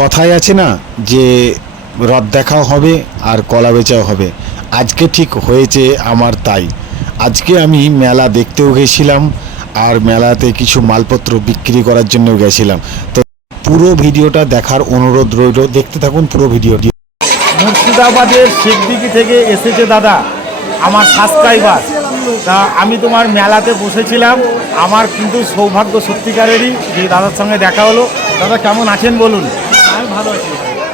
কথায় আছে না যে রথ দেখাও হবে আর কলা বেচাও হবে। আজকে ঠিক হয়েছে আমার তাই। আজকে আমি মেলা দেখতেও গেছিলাম আর মেলাতে কিছু মালপত্র বিক্রি করার জন্যও গেছিলাম। তো পুরো ভিডিওটা দেখার অনুরোধ রইল, দেখতে থাকুন পুরো ভিডিওটি। মুর্শিদাবাদের শেখদিঘি থেকে এসেছে দাদা আমার সাবস্ক্রাইবার। তা আমি তোমার মেলাতে বসেছিলাম, আমার কিন্তু সৌভাগ্য সত্যিকারেরই যে দাদার সঙ্গে দেখা হলো। দাদা কেমন আছেন বলুন? আমি ভালো আছি।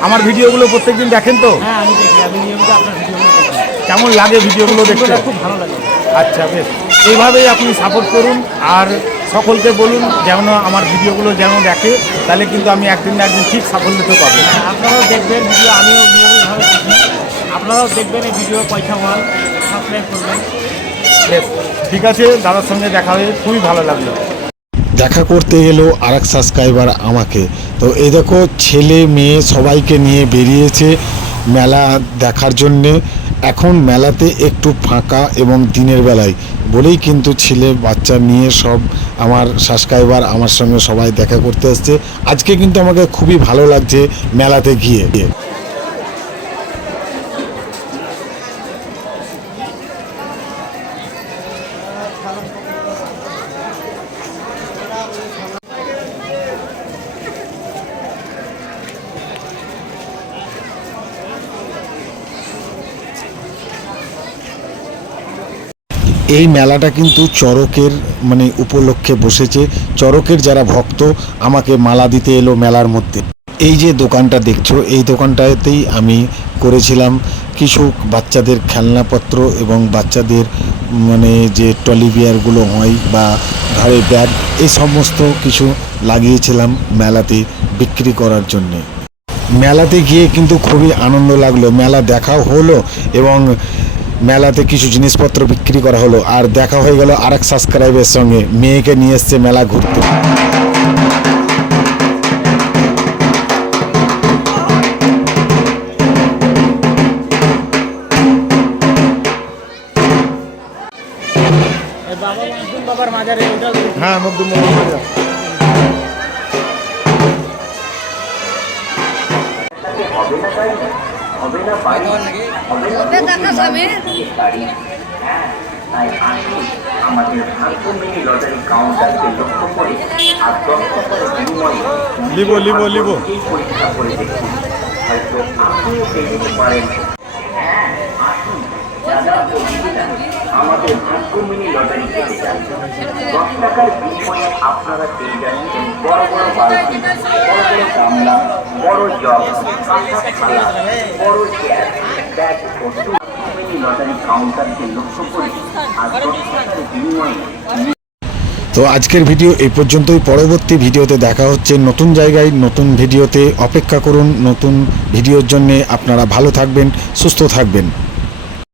আমার ভিডিওগুলো প্রত্যেকদিন দেখেন তো? হ্যাঁ আমি দেখি, আমি নিয়মিত আপনার ভিডিওগুলো দেখি। কেমন লাগে ভিডিওগুলো দেখতে? খুব ভালো লাগে। আচ্ছা বেশ, এইভাবেই আপনি সাপোর্ট করুন আর সকলকে বলুন যেন আমার ভিডিওগুলো যেন দেখে, তাহলে কিন্তু আমি একদিন না একদিন ঠিক সাফল্যতে পাবো। আপনারাও দেখবেন ভিডিও, আমিও নিয়মিতভাবে দেখি। আপনারাও দেখবেন এই ভিডিও পয়সা ওয়াল, সাবস্ক্রাইব করবেন। বেশ ঠিক আছে, দাদার সঙ্গে দেখা হয়ে খুবই ভালো লাগলো। দেখা করতে এলো আর এক সাবস্ক্রাইবার আমাকে। তো এই দেখো ছেলে মেয়ে সবাইকে নিয়ে বেরিয়েছে মেলা দেখার জন্যে। এখন মেলাতে একটু ফাঁকা এবং দিনের বেলায় বলেই কিন্তু ছেলে বাচ্চা নিয়ে সব আমার সাবস্ক্রাইবার আমার সঙ্গে সবাই দেখা করতে আসছে। আজকে কিন্তু আমাকে খুবই ভালো লাগছে মেলাতে গিয়ে। এই মেলাটা কিন্তু চড়কের উপলক্ষে বসেছে। চড়কের যারা ভক্ত আমাকে মালা দিতে এলো মেলার মধ্যে। এই যে দোকানটা দেখছো, এই দোকানটাতেই আমি করেছিলাম কিছু বাচ্চাদের খেলনাপত্র এবং বাচ্চাদের যে টলি বিয়ারগুলো হয় বা ঘাড়ে ব্যাগ, এই সমস্ত কিছু লাগিয়েছিলাম মেলাতে বিক্রি করার জন্যে। মেলাতে গিয়ে কিন্তু খুবই আনন্দ লাগলো, মেলা দেখাও হলো এবং মেলাতে কিছু জিনিসপত্র বিক্রি করা হলো আর দেখা হয়ে গেল আর এক সাবস্ক্রাইবের সঙ্গে। মেয়েকে নিয়ে এসছে মেলা ঘুরতে। বাবার মাজারে ওটা হ্যাঁ মধ্যম বাজার। আমাদের ভাগ্য মিনি লটারি কাউন্টারকে লক্ষ্য করে আর 10 টাকার বিনিময়ে লিবো পরীক্ষা করে দেখুন, হয়তো আপনিও পেয়ে যেতে পারেন। আসুন দাদা ও দিদিরা, আমাদের ভাগ্য মিনি লটারি খেতে যান। 10 টাকার বিনিময়ে আপনারা পেয়ে যাচ্ছেন বড় বড় বালতি, বড় বড় গামলা, বড় জগ, কাঁচা থালা, বড় চেয়ার, ব্যাগ ও লটারি কাউন্টারকে লক্ষ্য করে আর 10 টাকার বিনিময়ে। তো আজকের ভিডিও এই পর্যন্তই। পরবর্তী ভিডিওতে দেখা হচ্ছে নতুন জায়গায় নতুন ভিডিওতে। অপেক্ষা করুন নতুন ভিডিওর জন্যে। আপনারা ভালো থাকবেন, সুস্থ থাকবেন।